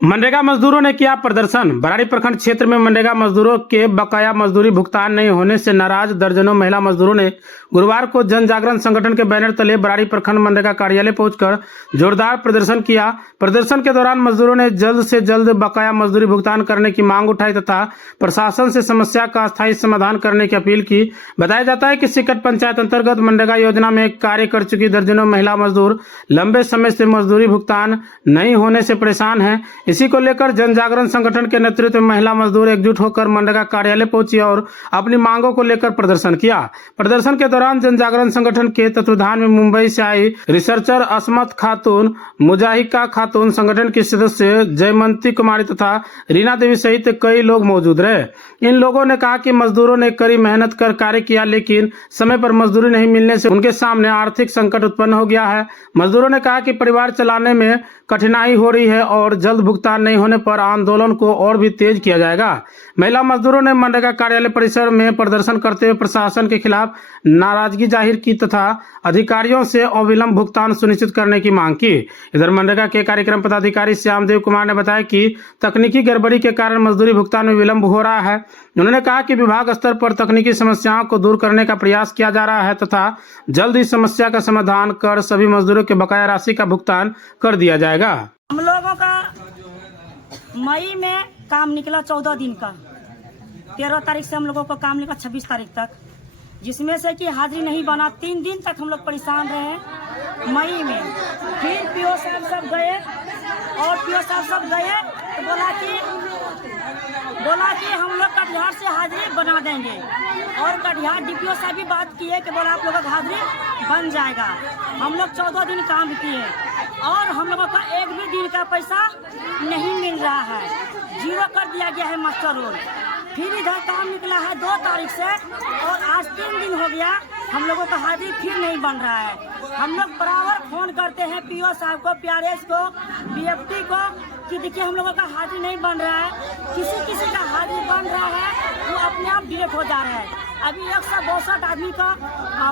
मनरेगा मजदूरों ने किया प्रदर्शन। बराड़ी प्रखंड क्षेत्र में मनरेगा मजदूरों के बकाया मजदूरी भुगतान नहीं होने से नाराज दर्जनों महिला मजदूरों ने गुरुवार को जन जागरण संगठन के बैनर तले बराड़ी प्रखंड मनरेगा कार्यालय पहुंचकर जोरदार प्रदर्शन किया। प्रदर्शन के दौरान मजदूरों ने जल्द से जल्द बकाया मजदूरी भुगतान करने की मांग उठाई तथा प्रशासन से समस्या का अस्थायी समाधान करने की अपील की। बताया जाता है कि सिकट पंचायत अंतर्गत मनरेगा योजना में कार्य कर चुकी दर्जनों महिला मजदूर लंबे समय से मजदूरी भुगतान नहीं होने से परेशान हैं। इसी को लेकर जन जागरण संगठन के नेतृत्व में महिला मजदूर एकजुट होकर मनरेगा कार्यालय पहुंची और अपनी मांगों को लेकर प्रदर्शन किया। प्रदर्शन के दौरान जन जागरण संगठन के तत्वाधान में मुंबई से आई रिसर्चर असमत खातून, मुजाहिका खातून, संगठन की सदस्य जयमंती कुमारी तथा रीना देवी सहित कई लोग मौजूद रहे। इन लोगों ने कहा कि मजदूरों ने कड़ी मेहनत कर कार्य किया, लेकिन समय पर मजदूरी नहीं मिलने से उनके सामने आर्थिक संकट उत्पन्न हो गया है। मजदूरों ने कहा कि परिवार चलाने में कठिनाई हो रही है और जल्द भुगतान नहीं होने पर आंदोलन को और भी तेज किया जाएगा। महिला मजदूरों ने मनरेगा कार्यालय परिसर में प्रदर्शन करते हुए प्रशासन के खिलाफ नाराजगी जाहिर की तथा अधिकारियों से अविलंब भुगतान सुनिश्चित करने की मांग की। इधर मनरेगा के कार्यक्रम पदाधिकारी श्यामदेव कुमार ने बताया कि तकनीकी गड़बड़ी के कारण मजदूरी भुगतान में विलंब हो रहा है। उन्होंने कहा कि विभाग स्तर पर तकनीकी समस्याओं को दूर करने का प्रयास किया जा रहा है तथा जल्द ही समस्या का समाधान कर सभी मजदूरों के बकाया राशि का भुगतान कर दिया जाएगा। हम लोगों का मई में काम निकला 14 दिन का, 13 तारीख से हम लोगों को काम निकला 26 तारीख तक, जिसमें से कि हाजिरी नहीं बना। 3 दिन तक हम लोग परेशान रहे मई में। फिर पीओ साहब सब गए और पीओ साहब सब गए तो बोला कि हम लोग कटिहार से हाजिरी बना देंगे और कटिहार डीपीओ साहब भी बात किए कि बोला आप लोगों का हाजिरी बन जाएगा। हम लोग 14 दिन काम किए और हम लोगों का एक भी दिन का पैसा नहीं मिल रहा है, जीरो कर दिया गया है मास्टर रोल। फिर इधर काम निकला है 2 तारीख से और आज 3 दिन हो गया, हम लोगों का हाजिरी फिर नहीं बन रहा है। हम लोग बराबर फोन करते हैं पीओ साहब को, पीआरएस को, बीएफटी को कि देखिए हम लोगों का हाजिरी नहीं बन रहा है। किसी का हाजिरी बन रहा है वो अपने आप डिलीट हो जा रहा है। अभी 162 आदमी का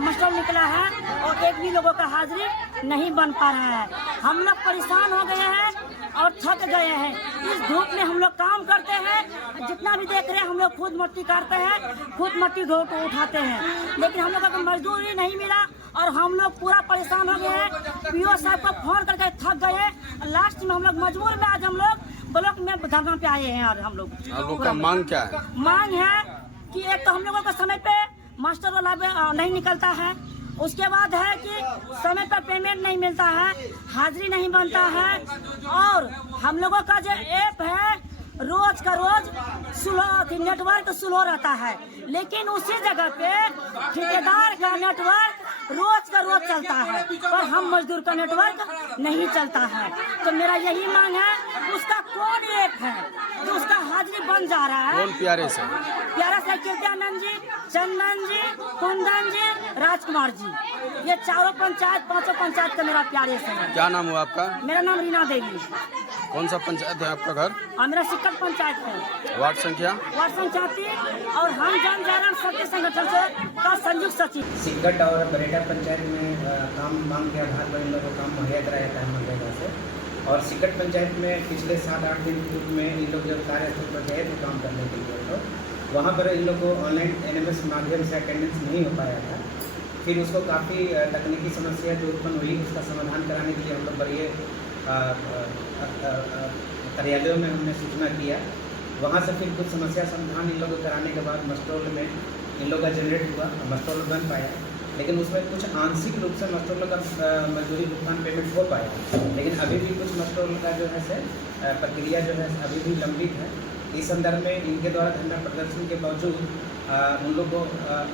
मास्टर निकला है और एक भी लोगों का हाजिरी नहीं बन पा रहा है। हम लोग परेशान हो गए हैं और थक गए हैं। इस धूप में हम लोग काम करते हैं, जितना भी देख रहे हैं हम लोग खुद मट्टी काटते हैं, खुद मट्टी ढो को उठाते हैं, लेकिन हम लोगों को मजदूरी नहीं मिला और हम लोग पूरा परेशान हो गए हैं। पीओ साहब को फोन करके थक गए। लास्ट में हम लोग मजबूर में आज हम लोग ब्लॉक में धरना पे आए हैं। और हम लोग का मांग क्या है? मांग है कि एक तो हम लोगों को समय पे मास्टर वाला नहीं निकलता है, उसके बाद है कि समय पर पेमेंट नहीं मिलता है, हाजिरी नहीं बनता है और हम लोगों का जो ऐप है रोज का रोज स्लो, नेटवर्क स्लो रहता है, लेकिन उसी जगह पे ठेकेदार का नेटवर्क रोज का रोज चलता है पर हम मजदूर का नेटवर्क नहीं चलता है। तो मेरा यही मांग है, उसका कौन ऐप है तो उसका हाजिरी बन जा रहा है। कौन प्यारे से? प्यारा से कीर्त्यानंद जी, चंदन जी, कुंदन जी, राजकुमार जी, ये चारों पंचायत, 5 पंचायत का मेरा प्यारे से है। क्या नाम हुआ आपका? मेरा नाम रीना देवी। कौन सा पंचायत है आपका घर? और मेरा सिकट पंचायत है। वार्ड संख्या? वार्ड संख्या 3 और हम जन जागरण सत्य संगठन से का संयुक्त सचिव। सिकट और बरेटा पंचायत में काम मांग के आधार पर इन लोगों को काम मुहैया कराया था मनरेगा से। और सिकट पंचायत में पिछले 7-8 दिन पूर्व में इन लोग जब कार्यस्थल पर गए थे काम करने के लिए, तो वहाँ पर इन लोग को ऑनलाइन एनएमएस माध्यम से अटेंडेंस नहीं हो पाया था। फिर उसको काफ़ी तकनीकी समस्या जो उत्पन्न हुई, उसका समाधान कराने के लिए हम लोग बड़े कार्यालयों में हमने सूचना किया। वहाँ से फिर कुछ समस्या समाधान इन लोगों को कराने के बाद मस्टरोल में इन लोग का जनरेट हुआ, मस्टरोल बन पाया, लेकिन उसमें कुछ आंशिक रूप से मस्टरोल का मजदूरी भुगतान पेमेंट हो पाया, लेकिन अभी भी कुछ मस्टरोल का जो है से प्रक्रिया जो है अभी भी लंबित है। इस संदर्भ में इनके द्वारा धरना प्रदर्शन के बावजूद उन लोग को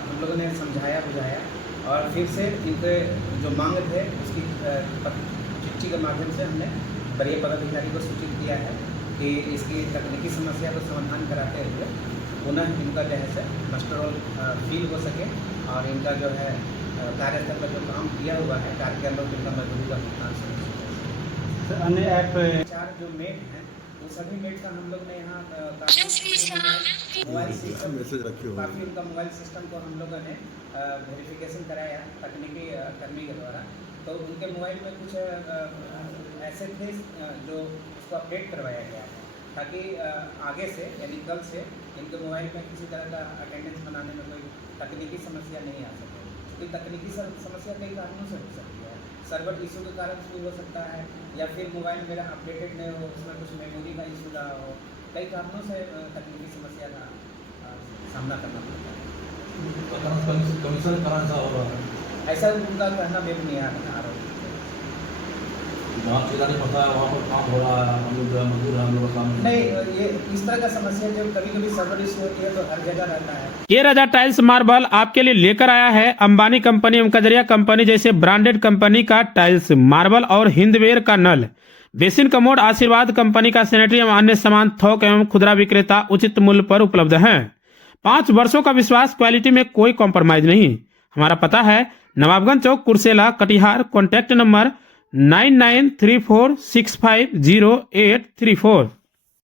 हम लोगों ने समझाया बुझाया और फिर से इनके जो मांग थे उसकी चिट्ठी के माध्यम से हमने वरीय पदाधिकारी को सूचित किया है कि इसकी तकनीकी समस्या को समाधान कराते हुए पुनः इनका जो है से मस्टरोल फील हो सके और इनका जो है कार्यस्थल पर जो काम किया हुआ है कार्य के अंदर इनका मजदूरी का भुगतान सुनिश्चित। अन्य ऐप 4 जो मेट हैं वो सभी मेट का हम लोग ने यहाँ मोबाइल सिस्टम काफ़ी उनका मोबाइल सिस्टम को हम लोगों ने वेरिफिकेशन कराया तकनीकी कर्मी के द्वारा। तो उनके मोबाइल में कुछ ऐसे थे जो उसको अपडेट करवाया गया है, ताकि आगे से यानी कल से इनके मोबाइल में किसी तरह का अटेंडेंस बनाने में कोई तकनीकी समस्या नहीं आ सके, क्योंकि तकनीकी समस्या कई कारणों से हो सकती है। सर्वर इशू के कारण भी हो सकता है, या फिर मोबाइल मेरा अपडेटेड नहीं हो, उसमें कुछ मेमोरी का इशू रहा हो, कई कारणों से तकनीकी समस्या का सामना करना पड़ता है। कमीशन कराना होगा, ऐसा उनका कहना बेबुनियाद है आरोप। जहाँ ठेकेदारी पड़ता है वहाँ पर काम हो रहा है, हम लोग जो है मजदूर हैं, हम लोग का काम नहीं, ये इस तरह का समस्या जब कभी कभी सर्वर इशू होती है तो हर जगह रहता है। के राजा टाइल्स मार्बल आपके लिए लेकर आया है अंबानी कंपनी एवं कजरिया कंपनी जैसे ब्रांडेड कंपनी का टाइल्स मार्बल और हिंदवेयर का नल, बेसिन कमोड, आशीर्वाद कंपनी का सैनिटरी एवं अन्य सामान थोक एवं खुदरा विक्रेता उचित मूल्य पर उपलब्ध हैं। 5 वर्षों का विश्वास, क्वालिटी में कोई कॉम्प्रोमाइज नहीं। हमारा पता है नवाबगंज चौक, कुर्सेला, कटिहार। Contact number 9934650834।